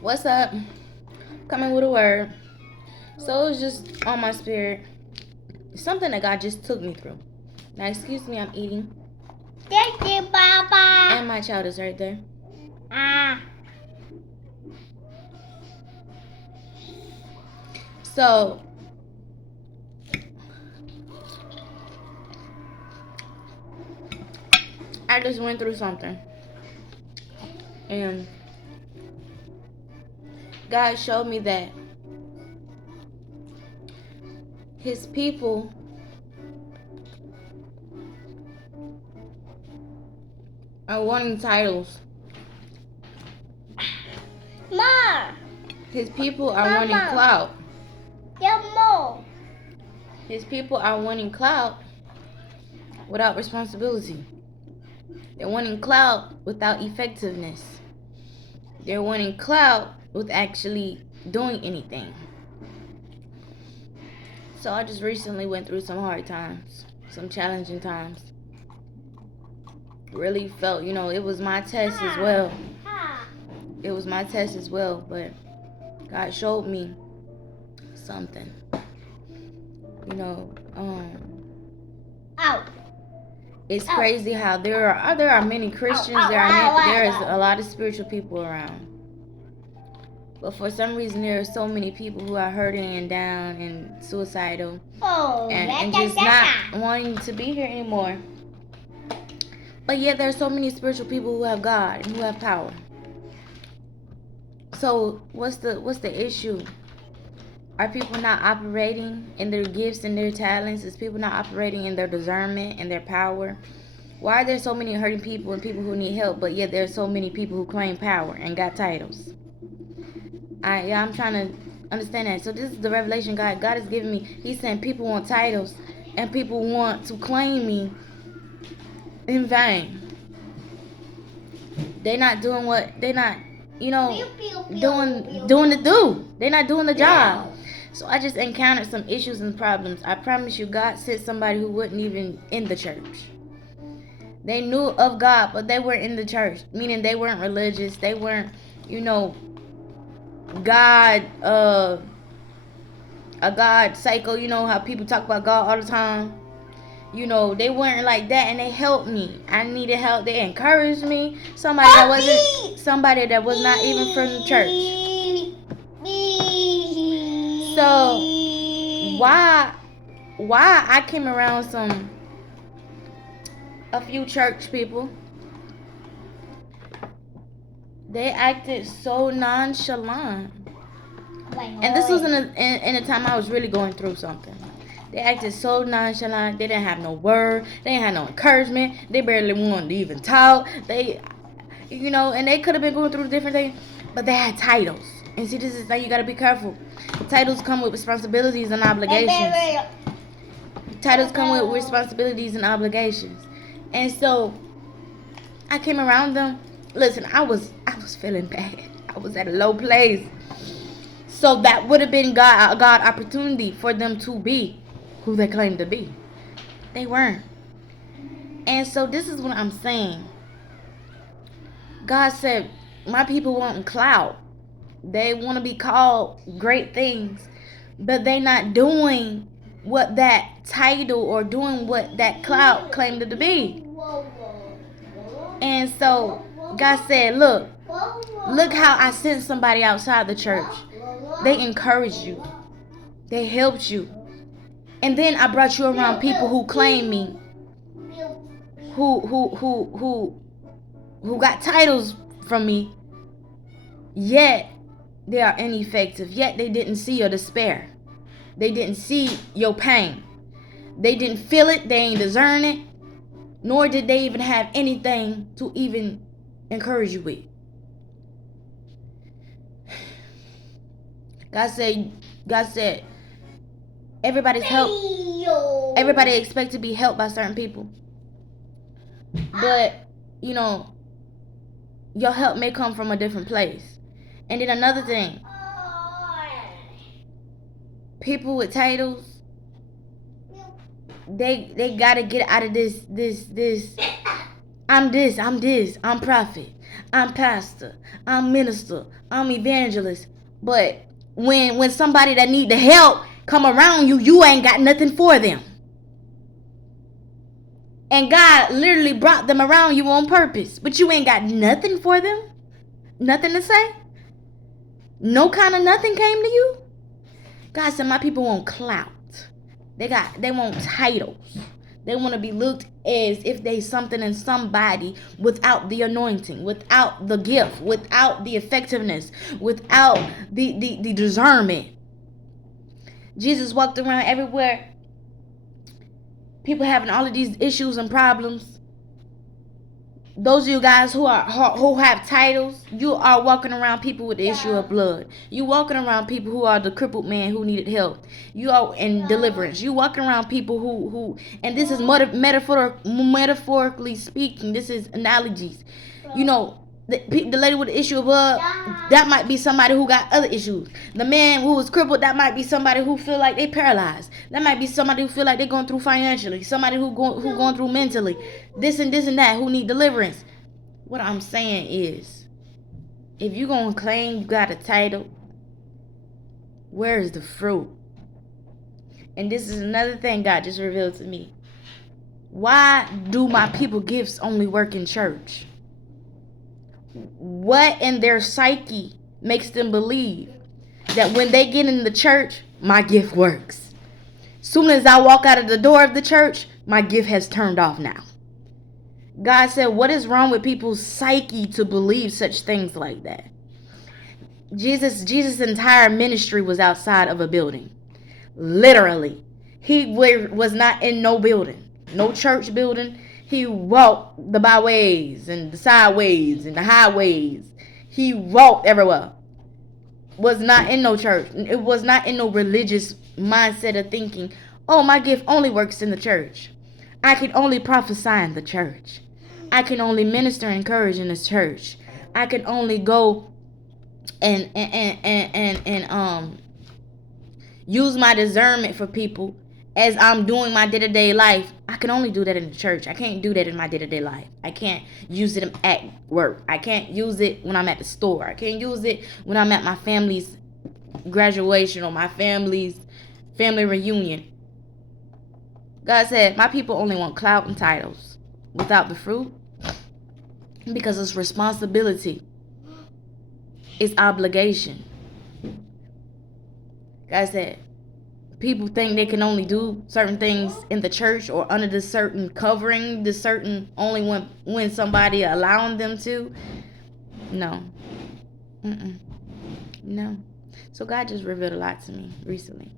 What's up? Coming with a word. So it was just on my spirit. Something that God just took me through. Now, excuse me, I'm eating. Thank you, Papa. And my child is right there. So, I just went through something. And God showed me that His people are wanting titles. Mom. His people are wanting clout. Yeah, Mom. His people are wanting clout without responsibility. They're wanting clout without effectiveness. They're wanting clout with actually doing anything. So I just recently went through some hard times, some challenging times. Really felt, it was my test as well. It was my test as well, but God showed me something. It's crazy how there are many Christians, there is a lot of spiritual people around. But for some reason, there are so many people who are hurting and down and suicidal and just not wanting to be here anymore. But yet, there are so many spiritual people who have God and who have power. So, what's the issue? Are people not operating in their gifts and their talents? Is people not operating in their discernment and their power? Why are there so many hurting people and people who need help, but yet there are so many people who claim power and got titles? I'm trying to understand that. So this is the revelation God is giving me. He's saying people want titles and people want to claim me in vain. They're not doing what they're not, doing the do. They're not doing the job. So I just encountered some issues and problems. I promise you, God sent somebody who wasn't even in the church. They knew of God, but they weren't in the church. Meaning they weren't religious. They weren't, God, a God psycho. You know how people talk about God all the time. They weren't like that, and they helped me. I needed help. They encouraged me. Somebody that was not even from the church. So why I came around a few church people, they acted so nonchalant. And this was in a time I was really going through something. They acted so nonchalant. They didn't have no word. They didn't have no encouragement. They barely wanted to even talk. They, and they could have been going through different things, but they had titles. And see, this is how you got to be careful. Titles come with responsibilities and obligations. Titles come with responsibilities and obligations. And so I came around them. Listen, I was feeling bad. I was at a low place. So that would have been God opportunity for them to be who they claimed to be. They weren't. And so this is what I'm saying. God said, my people want clout. They want to be called great things, but they not doing what that title or doing what that clout claimed it to be. And so God said, look how I sent somebody outside the church. They encouraged you. They helped you. And then I brought you around people who claim me. Who got titles from me. Yet they are ineffective. Yet they didn't see your despair. They didn't see your pain. They didn't feel it. They ain't discern it. Nor did they even have anything to even encourage you with. God said, everybody's help. Everybody expects to be helped by certain people. But, your help may come from a different place. And then another thing. People with titles, they gotta get out of this. I'm this, I'm prophet. I'm pastor, I'm minister, I'm evangelist. But when somebody that need the help come around you, you ain't got nothing for them. And God literally brought them around you on purpose, but you ain't got nothing for them. Nothing to say. No kind of nothing came to you. God said, my people want clout. They want titles. They want to be looked as if they something and somebody without the anointing, without the gift, without the effectiveness, without the discernment. Jesus walked around everywhere. People having all of these issues and problems. Those of you guys who have titles, you are walking around people with the issue of blood. You walking around people who are the crippled man who needed help. You are in deliverance. You walking around people who and this is metaphorically speaking. This is analogies. You know, the lady with the issue of blood, that might be somebody who got other issues. The man who was crippled, that might be somebody who feel like they paralyzed. That might be somebody who feel like they're going through financially. Somebody who going through mentally. This and that, who need deliverance. What I'm saying is, if you gonna claim you got a title, where is the fruit? And this is another thing God just revealed to me. Why do my people gifts only work in church? What in their psyche makes them believe that when they get in the church, my gift works? Soon as I walk out of the door of the church, my gift has turned off now. God said, what is wrong with people's psyche to believe such things like that? Jesus' entire ministry was outside of a building. Literally. He was not in no building. No church building. He walked the byways and the sideways and the highways. He walked everywhere. Was not in no church. It was not in no religious mindset of thinking, oh, my gift only works in the church. I can only prophesy in the church. I can only minister and encourage in the church. I can only go and use my discernment for people as I'm doing my day-to-day life. I can only do that in the church. I can't do that in my day-to-day life. I can't use it at work. I can't use it when I'm at the store. I can't use it when I'm at my family's graduation or my family's family reunion. God said, my people only want clout and titles without the fruit, because it's responsibility. It's obligation. God said, people think they can only do certain things in the church or under the certain covering, the certain only when somebody allowing them to. No. No. So God just revealed a lot to me recently.